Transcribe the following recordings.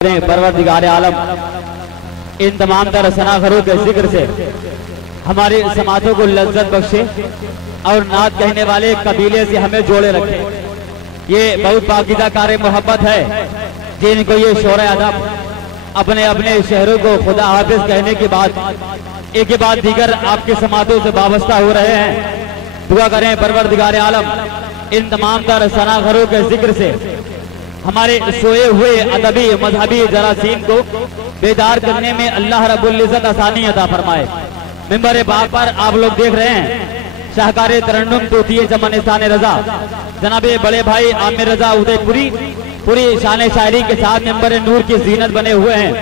परवरदिगार आलम इन तमाम तर सनाखरों के जिक्र से हमारे समातों को लज्जत बख्शे और नात कहने वाले कबीले से हमें जोड़े रखे। ये बहुत पाकीज़ा कार मोहब्बत है जिनको ये शोर अदब अपने अपने शहरों को खुदा हाफिज कहने के बाद एक के बाद दीगर आपके समातों से वाबस्ता हो रहे हैं। दुआ करें परवरदिगार आलम इन तमाम तर सनाखरों के जिक्र से हमारे सोए हुए अदबी मजहबी जरासीम को बेदार करने में अल्लाह रब्बुल इज्जत आसानी अता फरमाए। मिंबर बाग पर आप लोग देख रहे हैं शाहकार तरन्नुम तोतिए जमानिस्तान रजा जनाबे बड़े भाई आमिर रजा उदयपुरी पूरी शान शायरी के साथ मिंबर नूर की जीनत बने हुए हैं।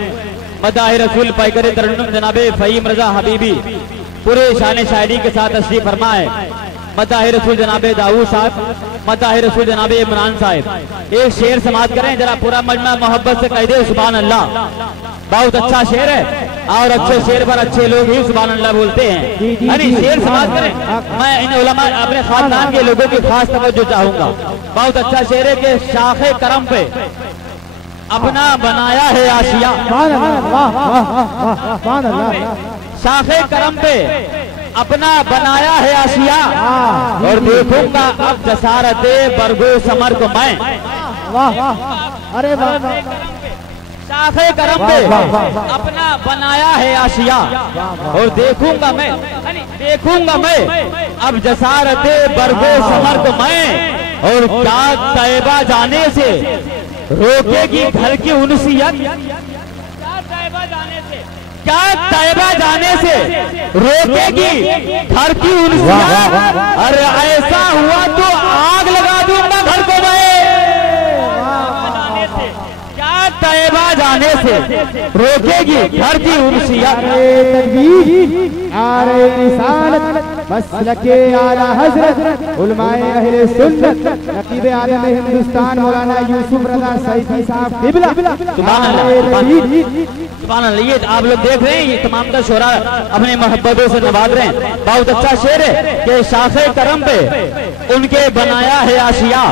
मदाहि रसूल पैकर तरन्नुम जनाबे फहीम रजा हबीबी पूरे शान शायरी के साथ तशरीफ फरमाए। मदाहि रसूल जनाबे दाऊद साहब, मदाहि रसूल जनाबे इमरान साहब। एक शेर समाप्त करें जरा पूरा मजमा मोहब्बत से कह दे सुभान अल्लाह। बहुत अच्छा शेर है और अच्छे शेर पर अच्छे लोग ही सुभान अल्लाह बोलते हैं। अरे शेर समाप्त करें। मैं इन उलमा अपने खानदान के लोगों की खास तवज्जो चाहूंगा। बहुत अच्छा शेर है कि शाखे करम पे अपना बनाया है आशिया। शाखे करम पे अपना बनाया है आशिया और देखूंगा अब जसारते बरगो समर को मैं। अरे शाखे करम पे अपना बनाया है आशिया और देखूंगा मैं अब जसारते बरगो समर को मैं। और क्या तैबा जाने से रोकेगी घर की उनसियत, क्या तैबा जाने से रोकेगी घर की उनसियत। अरे ऐसा हुआ तो आग लगा दूंगा घर को मैं। क्या तैबा जाने से रोकेगी घर की उनसियत। मसलके आला हजरत उलमाए अहले सुन्नत नकीब आलम हिंदुस्तान मौलाना यूसुफ रजा सईदी साहब किबला। सुभान अल्लाह। ये आप लोग देख रहे हैं ये तमाम का शोरा अपने मोहब्बतों से नवाज रहे हैं। बहुत अच्छा शेर है कि शाखे करम पे उनके बनाया है आशिया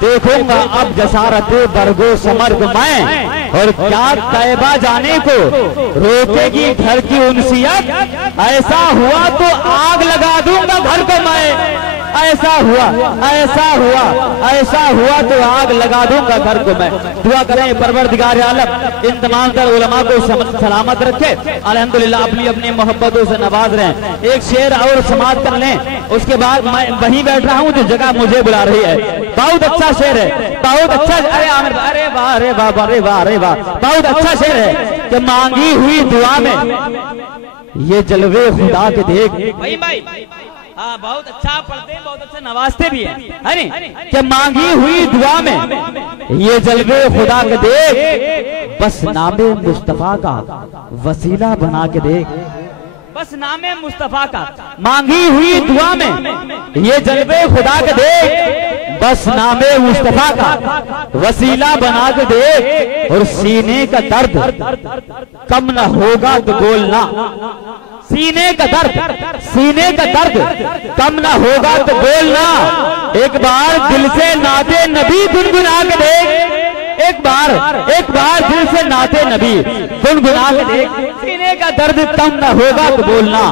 देखूंगा अब जसारत बरगो समर को मैं। और क्या तैबा जाने को रोकेगी घर की उनसियत। ऐसा हुआ तो आग लगा दूंगा घर को मैं। ऐसा हुआ तो आग लगा दूंगा घर को मैं। दुआ करें परवरदिगार आलम इन तमाम तर उलमा को सलामत रखे। अल्हम्दुलिल्लाह अपनी अपनी मोहब्बतों से नवाज रहे हैं। एक शेर और समाप्त कर लें उसके बाद मैं वहीं बैठ रहा हूँ जो जगह मुझे बुला रही है। बहुत अच्छा शेर है, बहुत अच्छा। अरे आमिर, अरे वाह, अरे वाह, अरे वाह, अरे वाह। बहुत अच्छा शेर है कि मांगी हुई दुआ में ये जलवे खुदा के देख। भाई हाँ बहुत अच्छा पढ़ते हैं, बहुत अच्छा नवाजते भी हैं। अरे कि मांगी हुई दुआ में ये जलवे खुदा के देख। बस नामे मुस्तफा का वसीला बना के देख। बस नामे मुस्तफा का मांगी हुई दुआ में ये जलवे खुदा के देख। बस नामे मुस्तफा का वसीला बना के देख। और सीने का दर्द कम न होगा तो बोलना। सीने का दर्द कम ना होगा तो बोलना। एक बार दिल से नाते नबी गुनगुना के देख। एक बार दिल से नाते नबी गुनगुना के देख। सीने का दर्द कम ना होगा तो बोलना।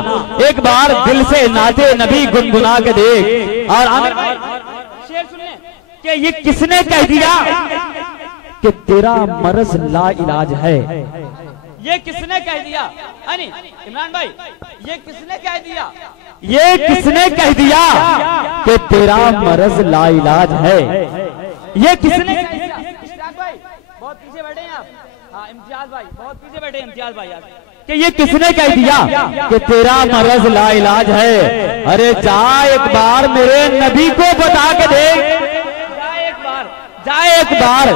एक बार दिल से नाते नबी गुनगुना के देख। और आमिर भाई शेर सुनिए कि ये किसने कह दिया कि तेरा मर्ज ला इलाज है। ये किसने कह दिया? इमरान भाई ये किसने कह दिया? ये किसने कह दिया कि तेरा मर्ज लाइलाज है। ये किसने कह दिया? इम्तियाज भाई बहुत पीछे बैठे हैं आप। हाँ इम्तियाज भाई बहुत पीछे बैठे हैं। इम्तियाज भाई कि ये किसने कह दिया कि तेरा मर्ज लाइलाज है। अरे जा एक बार मेरे नबी को बता के देख। जाए एक बार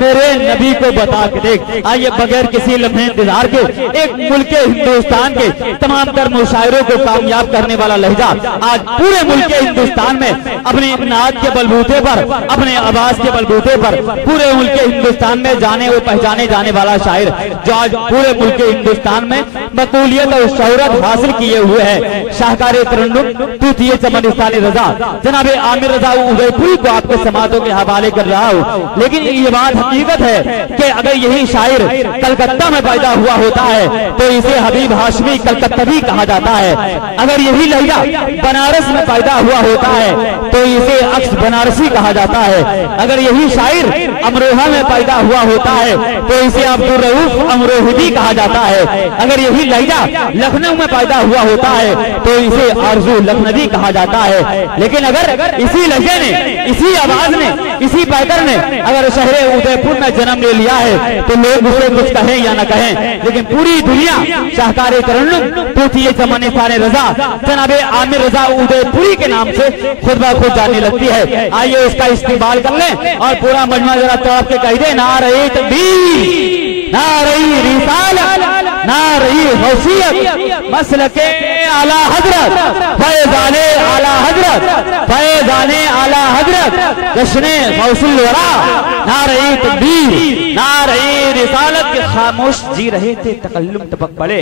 मेरे नबी को बता के देख। आइए बगैर किसी लम्हे इंतजार के एक मुल्क हिंदुस्तान के तमाम तर मुशायरों को कामयाब करने वाला लहजा आज पूरे मुल्क हिंदुस्तान में अपने नात के बलबूते पर, अपने आवाज के बलबूते पर पूरे मुल्क हिंदुस्तान में जाने और पहचाने जाने वाला शायर जो आज पूरे मुल्क हिंदुस्तान में मकबूलियत और शोहरत हासिल किए हुए हैं। शाहकार तरन्नुम तूतिए चमनिस्तानी रजा जनाब आमिर रजा उदयपुरी को आपके समातों के हवाले कर रहा हूँ। लेकिन ये बात हकीकत है कि अगर यही शायर कलकत्ता में पैदा हुआ होता है तो इसे हबीब हाशमी कलकत्तवी कहा जाता है। अगर यही लहजा बनारस में पैदा हुआ होता है तो इसे अक्स बनारसी कहा जाता है। अगर यही शायर अमरोहा में पैदा हुआ होता है तो इसे अब्दुल रऊफ अमरोही कहा जाता है। अगर यही लहजा लखनऊ में पैदा हुआ होता है तो इसे आरजू लखनवी कहा जाता है। लेकिन अगर इसी लहजे ने, इसी आवाज ने, इसी पैकर ने अगर शहर उदयपुर में जन्म ले लिया है तो लोग उसे कुछ कहें या न कहें, लेकिन पूरी दुनिया शाहकार तरन्नुम तूतिए जमाने सारे रजा जनाबे आमिर रजा उदयपुरी के नाम से खुद ब खुद जाने लगती है। आइए उसका इस्तेमाल कर लें और पूरा मजमा जरा तड़प के कह दे, ना रही तकबीर, ना रही रिसालत, ना रही गौसियत, मसलके आला हजरत, फैजाने आला हजरत, फैजाने आला हजरत, जश्ने गौसुल वरा, ना रही तकबीर, ना रही रिसालत के खामोश जी रहे थे तकल्लुम टपक पड़े,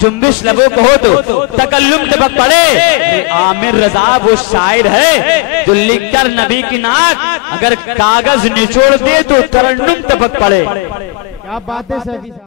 जुम्बिश लबों को हो तो तकल्लुम टपक पड़े। आमिर रजा वो शायर है जो लिखकर नबी की नाक अगर कागज निचोड़ दे तो तरन्नुम टपक पड़े। क्या बात है सैफी साहब।